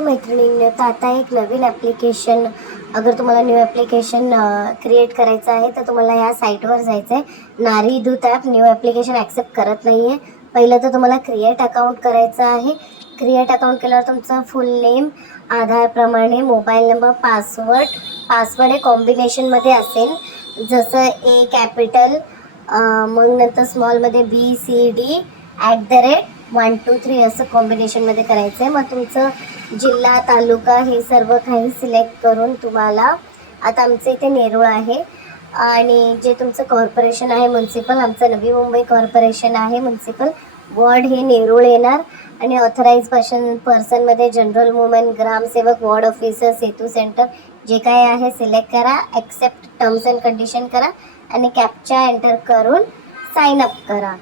मैत्रिणींनो, तर आता एक नवीन ॲप्लिकेशन, अगर तुम्हाला न्यू ॲप्लिकेशन क्रिएट करायचं आहे तर तुम्हाला ह्या साईटवर जायचं आहे. नारी दूत ॲप न्यू ॲप्लिकेशन ॲक्सेप्ट करत नाही आहे. पहिलं तर तुम्हाला क्रिएट अकाउंट करायचं आहे. क्रिएट अकाउंट केल्यावर तुमचं फुल नेम, आधारप्रमाणे मोबाईल नंबर, पासवर्ड हे कॉम्बिनेशनमध्ये असेल, जसं ए कॅपिटल, मग नंतर स्मॉलमध्ये BCD @123 असं कॉम्बिनेशनमध्ये करायचं आहे. मग तुमचं जिल्हा, तालुका हे सर्व काही सिलेक्ट करून तुम्हाला, आता आमचं इथे नेरूळ आहे आणि जे तुमचं कॉर्पोरेशन आहे म्युन्सिपल, आमचं नवी मुंबई कॉर्पोरेशन आहे म्युन्सिपल, वॉर्ड हे नेरूळ येणार आणि ऑथराईज पर्सनमध्ये जनरल वुमन, ग्रामसेवक, वॉर्ड ऑफिसर, सेतू सेंटर जे काय आहे सिलेक्ट करा. ॲक्सेप्ट टर्म्स अँड कंडिशन करा आणि कॅप्चा एंटर करून साइन अप करा.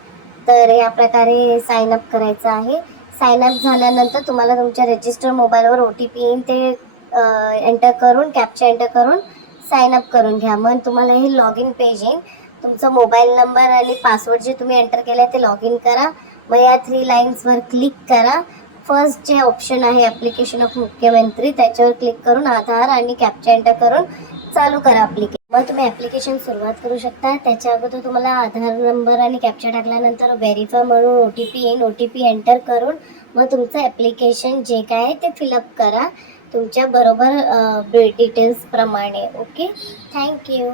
तर या प्रकारे साइन अप करायचं आहे. साइन अप झाल्यानंतर तुम्हाला तुमच्या रजिस्टर मोबाईलवर OTP येईल, ते एंटर करून, कॅप्चा एंटर करून साइन अप करून घ्या. मग तुम्हाला हे लॉग इन पेज येईल. तुमचा मोबाईल नंबर आणि पासवर्ड जे तुम्ही एंटर केलं आहे ते लॉग इन करा. मग या 3 लाईन्सवर क्लिक करा. फर्स्ट जे ऑप्शन आहे ॲप्लिकेशन ऑफ मुख्यमंत्री, त्याच्यावर क्लिक करून आधार आणि कॅप्चा एंटर करून चालू करा ॲप्लिकेशन. मग तुम्ही ॲप्लिकेशन सुरुवात करू शकता. त्याच्या अगोदर तुम्हाला आधार नंबर आणि कॅप्चा टाकल्यानंतर व्हेरीफाय म्हणून OTP येईल. OTP एंटर करून मग तुमचं ॲप्लिकेशन जे काय आहे ते फिलअप करा तुमच्या बरोबर डिटेल्सप्रमाणे. Okay, thank you.